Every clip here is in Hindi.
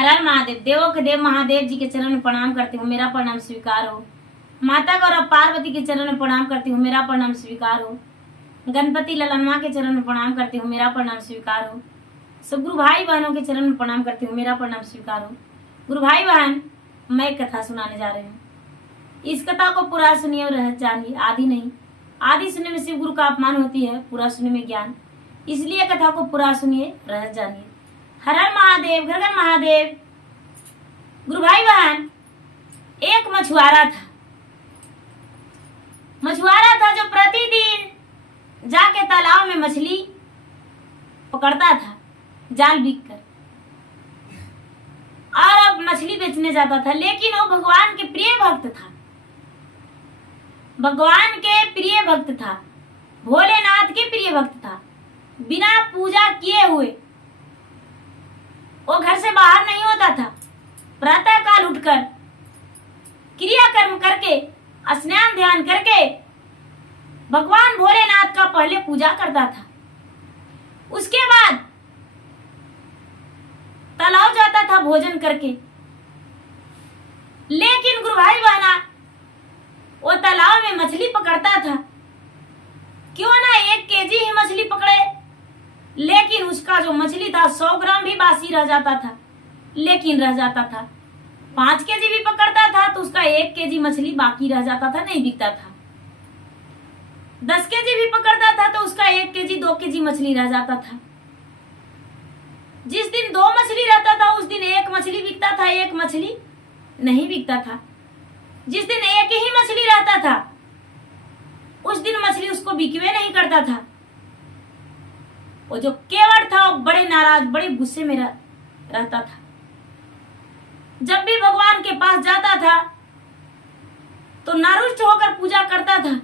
हर हर महादेव। देवों के देव महादेव जी के चरण में प्रणाम करती हूँ, मेरा प्रणाम स्वीकार हो। माता गौरव पार्वती के चरण में प्रणाम करती हूँ, मेरा प्रणाम स्वीकार हो। गणपति ललनमा के चरण में प्रणाम करती हूँ, मेरा प्रणाम स्वीकार हो। सब गुरु भाई बहनों के चरण में प्रणाम करती हूँ, मेरा प्रणाम स्वीकार हो। गुरु भाई बहन, मैं एक कथा सुनाने जा रही हूँ। इस कथा को पूरा सुनिए और रह जानिए, आदि नहीं। आदि सुनने में शिव गुरु का अपमान होती है, पूरा सुनने में ज्ञान। इसलिए कथा को पूरा सुनिए, रह जानिए। हर हर महादेव, घर घर महादेव। गुरु भाई बहन, एक मछुआरा था। मछुआरा था जो प्रतिदिन जाके तालाब में मछली पकड़ता था, जाल बीक कर, और अब मछली बेचने जाता था। लेकिन वो भगवान के प्रिय भक्त था, भगवान के प्रिय भक्त था, भोलेनाथ के प्रिय भक्त था। बिना पूजा किए हुए वो घर से बाहर नहीं होता था। प्रातः काल उठकर क्रिया कर्म करके, स्नान ध्यान करके भगवान भोलेनाथ का पहले पूजा करता था। उसके बाद तालाब जाता था भोजन करके। लेकिन गुरु भाई बहना, वो तालाब में मछली पकड़ता था। क्यों ना 1 केजी ही मछली पकड़े, लेकिन उसका जो मछली था 100 ग्राम भी बासी रह जाता था, लेकिन रह जाता था। 5 केजी भी पकड़ता था तो उसका 1 केजी मछली बाकी रह जाता था, नहीं बिकता था। 10 केजी भी पकड़ता था तो उसका 1 केजी 2 केजी मछली रह जाता था। जिस दिन 2 मछली रहता था उस दिन 1 मछली बिकता था, 1 मछली नहीं बिकता था। जिस दिन 1 ही मछली रहता था उस दिन मछली उसको बिकवे नहीं करता था। वो जो केवट था वो बड़े नाराज, बड़े गुस्से में रहता था। जब भी भगवान के पास जाता था तो नारुष्ट होकर पूजा करता था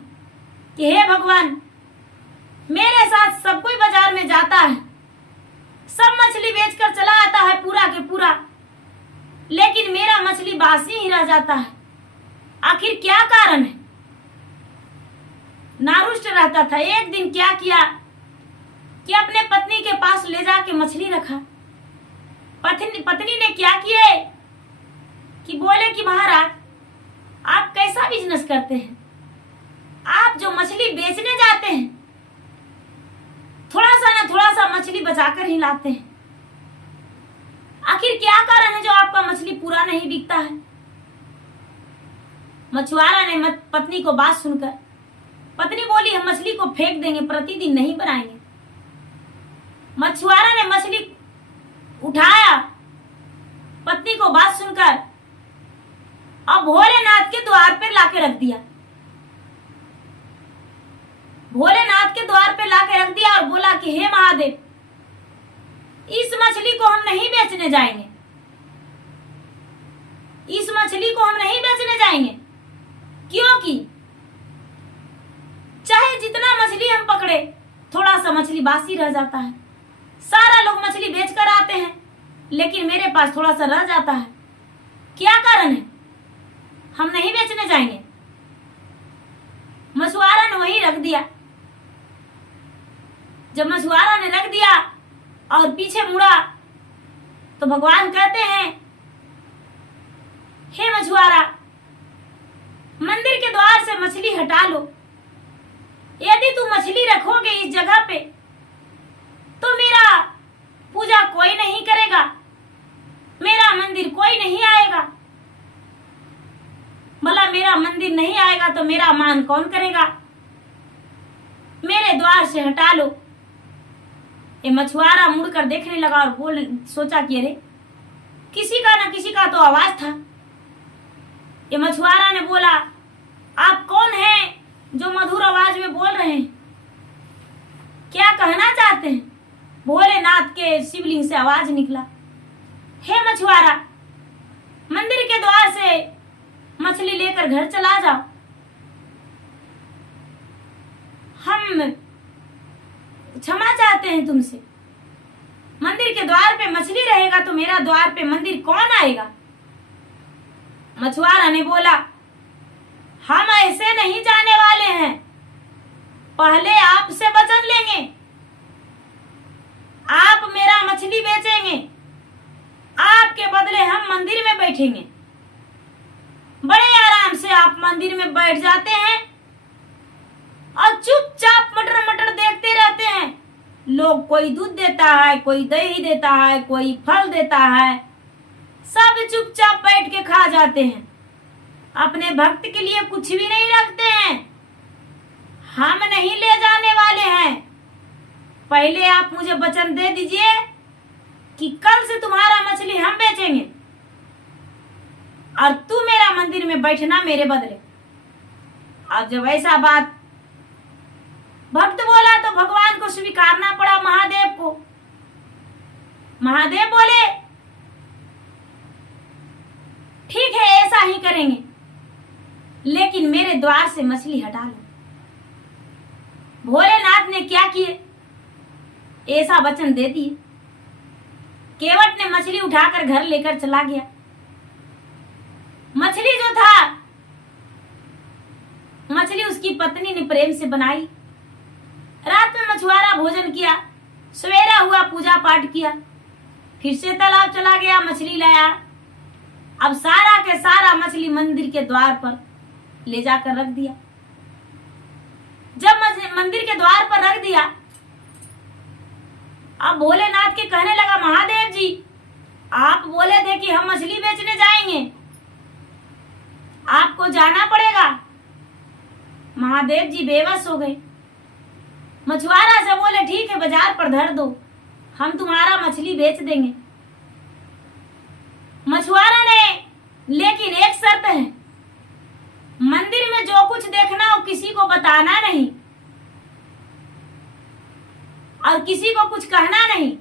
कि हे भगवान, मेरे साथ सब कोई बाजार में जाता है, सब मछली बेचकर चला आता है पूरा के पूरा, लेकिन मेरा मछली बासी ही रह जाता है। आखिर क्या कारण है? नारुष्ट रहता था। एक दिन क्या किया कि अपने पत्नी के पास ले जाके मछली रखा। पत्नी ने क्या किया कि बोले कि महाराज, आप कैसा बिजनेस करते हैं? आप जो मछली बेचने जाते हैं थोड़ा सा मछली बचाकर ही लाते हैं। आखिर क्या कारण है जो आपका मछली पूरा नहीं बिकता है? मछुआरा ने पत्नी को बात सुनकर, पत्नी बोली हम मछली को फेंक देंगे, प्रतिदिन नहीं बनाएंगे। मछुआरा ने मछली उठाया, पत्नी को बात सुनकर, अब भोलेनाथ के द्वार पर लाके रख दिया। भोलेनाथ के द्वार पे लाके रख दिया और बोला कि हे महादेव, इस मछली को हम नहीं बेचने जाएंगे, इस मछली को हम नहीं बेचने जाएंगे, क्योंकि चाहे जितना मछली हम पकड़े थोड़ा सा मछली बासी रह जाता है। सारा लोग मछली बेचकर आते हैं, लेकिन मेरे पास थोड़ा सा रह जाता है। क्या कारण है? हम नहीं बेचने जाएंगे। मछुआरा ने वही रख दिया। जब मछुआरा ने रख दिया और पीछे मुड़ा तो भगवान कहते हैं, हे मछुआरा, मंदिर के द्वार से मछली हटा लो। यदि तू मछली रखोगे इस जगह पे तो मेरा पूजा कोई नहीं करेगा, मेरा मंदिर कोई नहीं आएगा। भला मेरा मंदिर नहीं आएगा तो मेरा मान कौन करेगा? मेरे द्वार से हटा लो। ये मछुआरा मुड़कर देखने लगा और सोचा कि अरे किसी का ना किसी का तो आवाज था। ये मछुआरा ने बोला, आप कौन हैं जो मधुर आवाज में बोल रहे हैं? क्या कहना चाहते हैं? भोलेनाथ के शिवलिंग से आवाज निकला, हे मछुआरा, मंदिर के द्वार से मछली लेकर घर चला जाओ। हम क्षमा चाहते हैं तुमसे। मंदिर के द्वार पे मछली रहेगा तो मेरा द्वार पे मंदिर कौन आएगा? मछुआरा ने बोला, हम ऐसे नहीं जाने वाले हैं, पहले आपसे वचन लेंगे। आप मेरा मछली बेचेंगे, आपके बदले बैठेंगे। बड़े आराम से आप मंदिर में बैठ जाते हैं और चुपचाप मटर मटर देखते रहते हैं। लोग कोई दूध देता है, कोई दही देता है, कोई फल देता है, सब चुपचाप बैठ के खा जाते हैं। अपने भक्त के लिए कुछ भी नहीं रखते हैं। हम नहीं ले जाने वाले हैं। पहले आप मुझे वचन दे दीजिए कि कल से तुम्हारा मछली हम बेचेंगे और तू मेरा मंदिर में बैठना मेरे बदले। अब जब ऐसा बात भक्त बोला तो भगवान को स्वीकारना पड़ा, महादेव को। महादेव बोले ठीक है, ऐसा ही करेंगे, लेकिन मेरे द्वार से मछली हटा लो। भोलेनाथ ने क्या किए, ऐसा वचन दे दिए। केवट ने मछली उठाकर घर लेकर चला गया। मछली जो था, मछली उसकी पत्नी ने प्रेम से बनाई। रात में मछुआरा भोजन किया, सवेरा हुआ पूजा पाठ किया, फिर से तालाब चला गया, मछली लाया। अब सारा के सारा मछली मंदिर के द्वार पर ले जाकर रख दिया। जब मंदिर के द्वार पर रख दिया, अब भोलेनाथ के कहने लगा, महादेव जी आप बोले थे कि हम मछली बेचने जाएंगे, आपको जाना पड़ेगा। महादेव जी बेबस हो गए। मछुआरा से बोले ठीक है, बाजार पर धर दो, हम तुम्हारा मछली बेच देंगे। मछुआरा ने, लेकिन एक शर्त है, मंदिर में जो कुछ देखना हो किसी को बताना नहीं और किसी को कुछ कहना नहीं।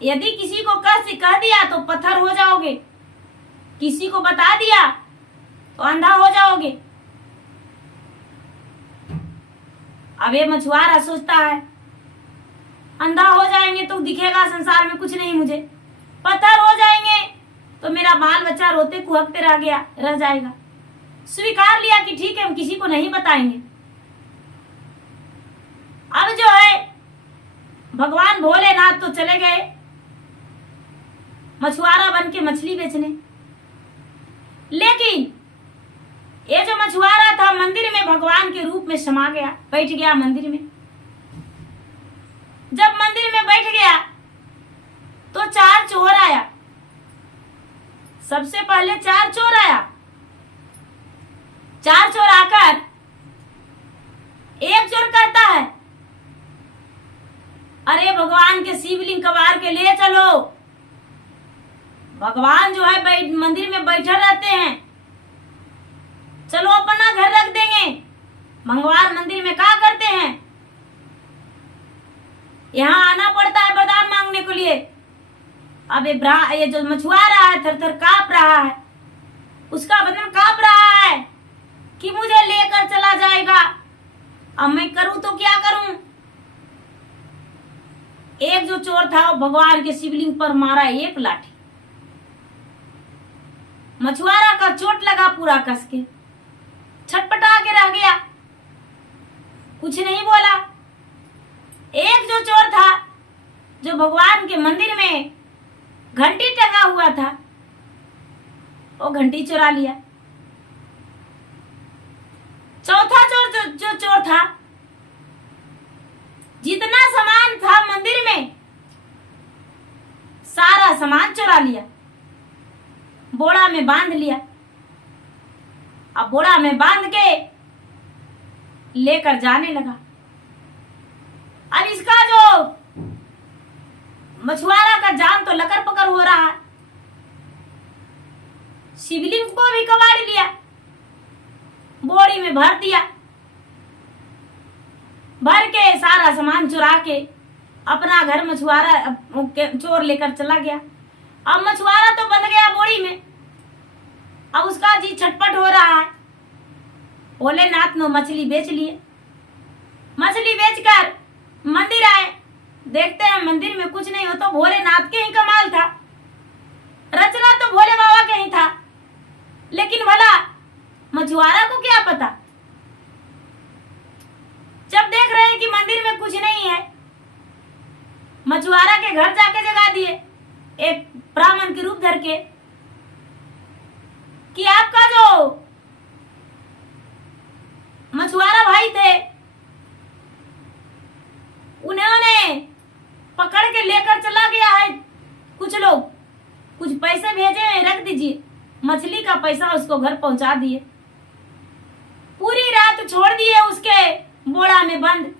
यदि किसी को कह दिया तो पत्थर हो जाओगे, किसी को बता दिया तो अंधा हो जाओगे। अब ये मछुआरा सोचता है अंधा हो जाएंगे तो दिखेगा संसार में कुछ नहीं, मुझे पत्थर हो जाएंगे तो मेरा बाल बच्चा रोते कुहकते रह जाएगा। स्वीकार लिया कि ठीक है, हम किसी को नहीं बताएंगे। अब जो है भगवान भोलेनाथ तो चले गए मछुआरा बन के मछली बेचने, लेकिन ये जो मछुआरा था मंदिर में भगवान के रूप में समा गया, बैठ गया मंदिर में। जब मंदिर में बैठ गया तो 4 चोर आया। सबसे पहले 4 चोर आया। 4 चोर आकर एक चोर कहता है, अरे भगवान के शिवलिंग कबार के ले चलो। भगवान जो है मंदिर में बैठे रहते हैं, चलो अपना घर रख देंगे। भगवान मंदिर में क्या करते हैं, यहाँ आना पड़ता है वरदान मांगने के लिए। अब ये जो मछुआरा है थर थर कांप रहा है, उसका बदन कांप रहा है कि मुझे लेकर चला जाएगा, अब मैं करूं तो क्या करूं। एक जो चोर था वो भगवान के शिवलिंग पर मारा एक लाठी। मछुआरा का चोट लगा पूरा कस के, छटपटा के रह गया, कुछ नहीं बोला। एक जो चोर था जो भगवान के मंदिर में घंटी टंगा हुआ था, वो घंटी चुरा लिया। चौथा चोर जो चोर था, जितना सामान था मंदिर में सारा सामान चुरा लिया, बोरा में बांध लिया। अब बोरा में बांध के लेकर जाने लगा। अब इसका जो मछुआरा का जान तो लकर पकर हो रहा है। शिवलिंग को भी कबाड़ लिया, बोरी में भर दिया, भर के सारा सामान चुरा के अपना घर मछुआरा चोर लेकर चला गया। अब मछुआरा तो बंध गया बोरी में, अब उसका जी छटपट हो रहा है। भोलेनाथ ने मछली बेच लिए। मछली बेचकर मंदिर आए, देखते हैं मंदिर में कुछ नहीं हो तो भोलेनाथ के ही कमाल था। रचना तो भोले बाबा के ही था, लेकिन भला मछुआरा को क्या पता। जब देख रहे हैं कि मंदिर में कुछ नहीं है, मछुआरा के घर जाके जगा दिए, एक ब्राह्मण के करके कि आपका जो मछुआरा भाई थे उन्होंने पकड़ के लेकर चला गया है, कुछ लोग कुछ पैसे भेजे हैं, रख दीजिए। मछली का पैसा उसको घर पहुंचा दिए, पूरी रात छोड़ दिए उसके बोड़ा में बंद।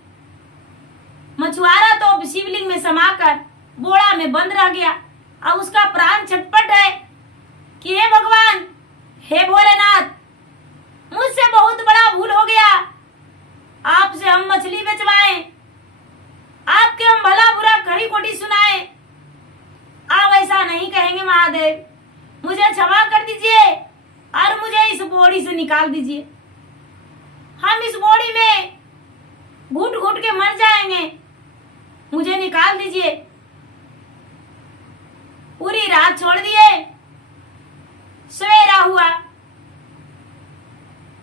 मछुआरा तो शिवलिंग में समाकर बोड़ा में बंद रह गया। अब उसका प्राण छटपट है कि हे भगवान, हे भोलेनाथ, मुझसे बहुत बड़ा भूल हो गया। आपसे हम मछली बेचवाए, आपके हम भला बुरा खड़ी खोटी सुनाए, आप ऐसा नहीं कहेंगे महादेव। मुझे क्षमा कर दीजिए और मुझे इस बोड़ी से निकाल दीजिए। हम इस बोड़ी में घुट घुट के मर जाएंगे, मुझे निकाल दीजिए। पूरी रात छोड़ दिए, सवेरा हुआ,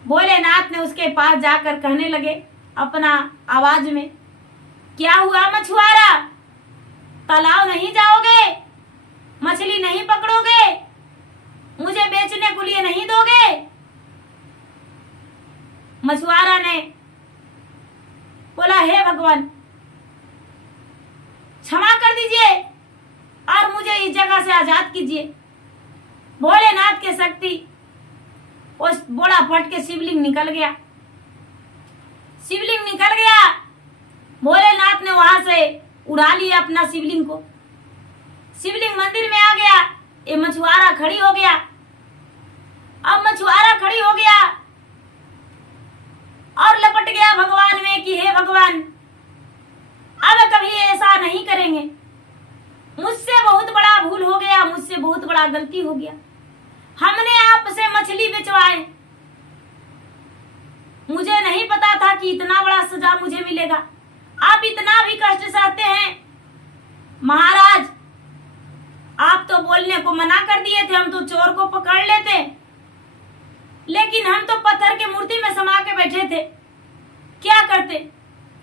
भोलेनाथ ने उसके पास जाकर कहने लगे अपना आवाज में, क्या हुआ मछुआरा, तालाब नहीं जाओगे, मछली नहीं पकड़ोगे, मुझे बेचने के लिए नहीं दोगे? मछुआरा ने बोला, हे भगवान, क्षमा कर दीजिए और मुझे इस जगह से आजाद कीजिए। भोलेनाथ के शक्ति, उस बोड़ा फट के शिवलिंग निकल गया। शिवलिंग निकल गया, भोलेनाथ ने वहां से उड़ा लिया अपना शिवलिंग को। शिवलिंग मंदिर में आ गया, ये मछुआरा खड़ी हो गया। अब मछुआरा खड़ी हो गया और लपट गया भगवान में कि हे भगवान, अब कभी ऐसा नहीं करेंगे, मुझसे बहुत बड़ा भूल हो गया, मुझसे बहुत बड़ा गलती हो गया। हमने आपसे मछली बेचवाए, मुझे नहीं पता था कि इतना बड़ा सजा मुझे मिलेगा। आप इतना भी कष्ट सहते हैं महाराज, आप तो बोलने को मना कर दिए थे, हम तो चोर को पकड़ लेते, लेकिन हम तो पत्थर की मूर्ति में समा के बैठे थे, क्या करते?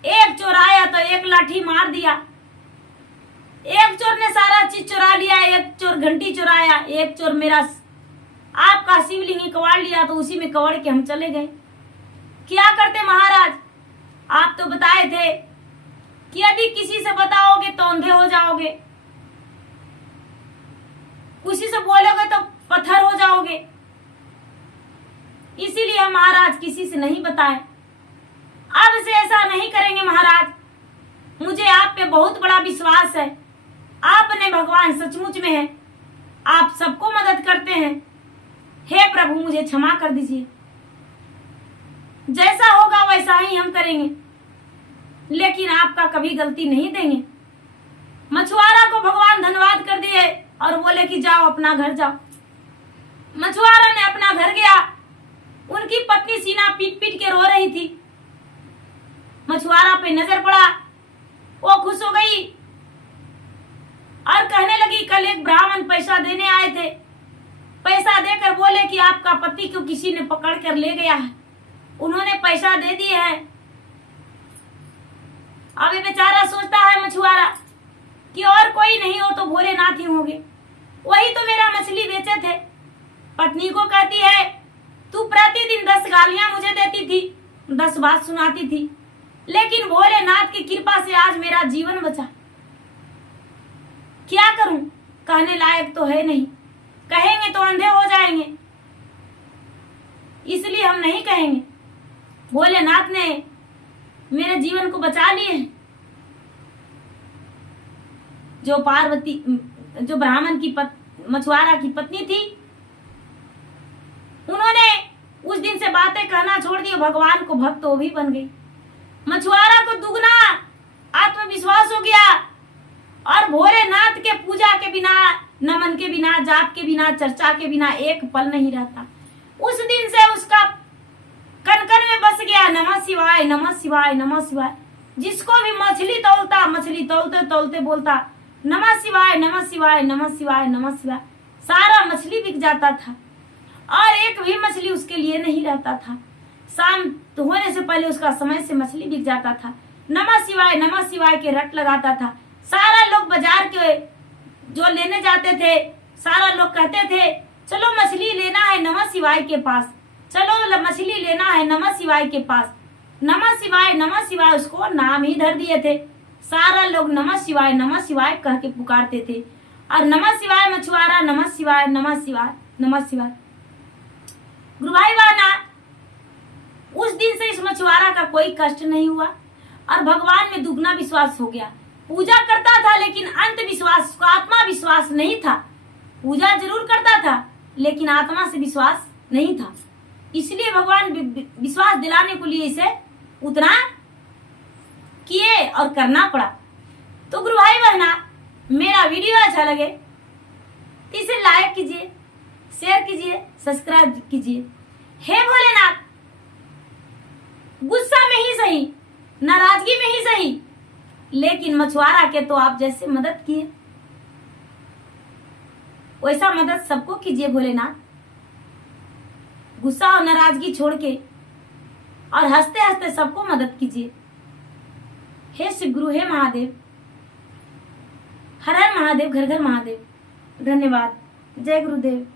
एक चोर आया तो एक लाठी मार दिया, एक चोर ने सारा चीज चुरा लिया, एक चोर घंटी चुराया, एक चोर मेरा आपका शिवलिंग ही कवाड़ लिया, तो उसी में कवाड़ के हम चले गए। क्या करते महाराज? आप तो बताए थे कि यदि किसी से बताओगे तो अंधे हो जाओगे, किसी से बोलोगे तो पत्थर हो जाओगे, इसीलिए हम महाराज किसी से नहीं बताए। अब से ऐसा नहीं करेंगे महाराज, मुझे आप पे बहुत बड़ा विश्वास है, आपने भगवान सचमुच में है, आप सबको मदद करते हैं, हे प्रभु मुझे क्षमा कर दीजिए, जैसा होगा वैसा ही हम करेंगे, लेकिन आपका कभी गलती नहीं देंगे। मछुआरा को भगवान धन्यवाद कर दिए और बोले कि जाओ अपना घर जाओ। मछुआरा ने अपना घर गया, उनकी पत्नी सीना पीट पीट के रो रही थी। मछुआरा पे नजर पड़ा, वो खुश हो गई और कहने लगी, कल एक ब्राह्मण पैसा देने आए थे, पैसा देकर बोले कि आपका पति को किसी ने पकड़ कर ले गया है, उन्होंने पैसा दे दिए हैं। अब ये बेचारा सोचता है मछुआरा कि और कोई नहीं हो तो भोलेनाथ ही होंगे, वही तो मेरा मछली बेचे थे। पत्नी को कहती है, तू प्रतिदिन 10 गालियां मुझे देती थी, 10 बात सुनाती थी, लेकिन भोलेनाथ की कृपा से आज मेरा जीवन बचा, क्या करूं? कहने लायक तो है नहीं, कहेंगे तो अंधे हो जाएंगे, इसलिए हम नहीं कहेंगे। भोलेनाथ ने मेरे जीवन को बचा लिए। जो पार्वती, जो ब्राह्मण की मछुआरा की पत्नी थी, उन्होंने उस दिन से बातें कहना छोड़ दी, भगवान को भक्त वो भी बन गई। मछुआरा को दुगना आत्मविश्वास हो गया और भोलेनाथ के पूजा के बिना, नमन के बिना, जाप के बिना, चर्चा के बिना एक पल नहीं रहता। उस दिन से उसका कन कन में बस गया, नमः शिवाय, नमः शिवाय, नमः शिवाय। जिसको भी मछली तौलता, मछली तौलते तौलते बोलता, नमः शिवाय, नमः शिवाय, नमः शिवाय, नमः शिवाय। सारा मछली बिक जाता था और एक भी मछली उसके लिए नहीं रहता था। शाम होने से पहले उसका समय से मछली बिक जाता था। नमः शिवाय के रट लगाता था। सारा लोग बाजार के जो लेने जाते थे, सारा लोग कहते थे चलो मछली लेना है नमः शिवाय के पास, चलो मछली लेना है नमः शिवाय के पास। नमः शिवाय उसको नाम ही धर दिए थे। सारा लोग नमः शिवाय कह के पुकारते थे। और नमः शिवाय मछुआरा, नमः शिवाय नमः शिवाय नमः शिवाय। गुरु भाई बहना, उस दिन से इस मछुआरा का कोई कष्ट नहीं हुआ और भगवान में दुगना विश्वास हो गया। पूजा करता था लेकिन अंत विश्वास, आत्मा विश्वास नहीं था। पूजा जरूर करता था लेकिन आत्मा से विश्वास नहीं था, इसलिए भगवान विश्वास दिलाने के लिए इसे उतना किए और करना पड़ा। तो गुरु भाई बहना, मेरा वीडियो अच्छा लगे तो इसे लाइक कीजिए, शेयर कीजिए, सब्सक्राइब कीजिए। हे भोलेनाथ, गुस्सा में ही सही, नाराजगी में ही सही, लेकिन मछुआरा के तो आप जैसे मदद किए, वैसा मदद सबको कीजिए भोलेनाथ। गुस्सा और नाराजगी छोड़ के और हंसते हंसते सबको मदद कीजिए। हे शिव गुरु, हे महादेव, हर हर महादेव, घर घर महादेव। धन्यवाद। जय गुरुदेव।